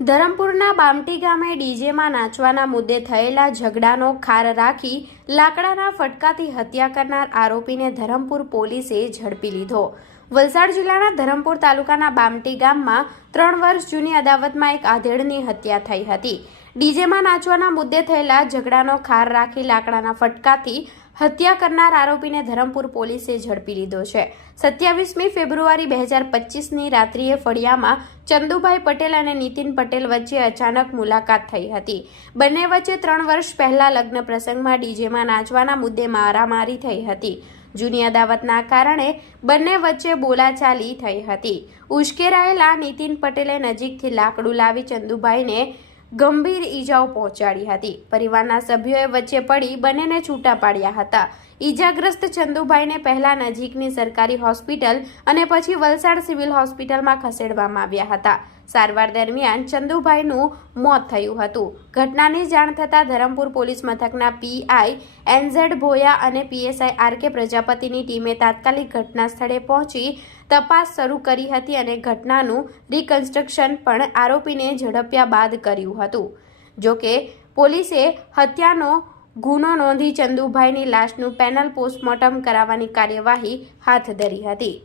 ધરમપુરના બામટી ગામે ડીજેમાં નાચવાના મુદ્દે થયેલા ઝઘડાનો ખાર રાખી લાકડાના ફટકાથી હત્યા કરનાર આરોપીને ધરમપુર પોલીસે ઝડપી લીધો. વલસાડ જિલ્લાના ધરમપુર તાલુકાના બામટી ગામમાં ત્રણ વર્ષ જૂની અદાવતમાં એક આધેડની હત્યા થઈ હતી. ડીજેમાં નાચવાના મુદ્દે થયેલા ઝઘડાનો ખાર રાખી લાકડાના ફટકાથી હત્યા કરનાર આરોપીને ધરમપુર પોલીસે ઝડપી લીધો છે. સત્યાવીસમી ફેબ્રુઆરી બે હજાર પચીસની રાત્રિએ ફળિયામાં ચંદુભાઈ પટેલ અને નીતિન પટેલ વચ્ચે અચાનક મુલાકાત થઈ હતી. બંને વચ્ચે ત્રણ વર્ષ પહેલા લગ્ન પ્રસંગમાં ડીજેમાં નાચવાના મુદ્દે મારામારી થઈ હતી. જૂની અદાવતના કારણે બંને વચ્ચે બોલાચાલી થઈ હતી. ઉશ્કેરાયેલા નીતિન પટેલે નજીકથી લાકડું લાવી ચંદુભાઈને ગંભીર ઈજાઓ પહોંચાડી હતી. પરિવારના સભ્યોએ વચ્ચે પડી બંનેને છૂટા પાડ્યા હતા. ઈજાગ્રસ્ત ચંદુભાઈને પહેલા નજીકની સરકારી હોસ્પિટલ અને પછી વલસાડ સિવિલ હોસ્પિટલમાં ખસેડવામાં આવ્યા હતા. સારવાર દરમિયાન ચંદુભાઈનું મોત થયું હતું. ઘટનાની જાણ થતાં ધરમપુર પોલીસ મથકના પીઆઈ એનઝેડ ભોયા અને પીએસઆઈ આર કે પ્રજાપતિની ટીમે તાત્કાલિક ઘટના સ્થળે પહોંચી તપાસ શરૂ કરી હતી અને ઘટનાનું રિકન્સ્ટ્રક્શન પણ આરોપીને ઝડપ્યા બાદ કર્યું હતું. જોકે પોલીસે હત્યાનો ગુનો નોંધી ચંદુભાઈની લાશનું પેનલ પોસ્ટમોર્ટમ કરાવવાની કાર્યવાહી હાથ ધરી હતી.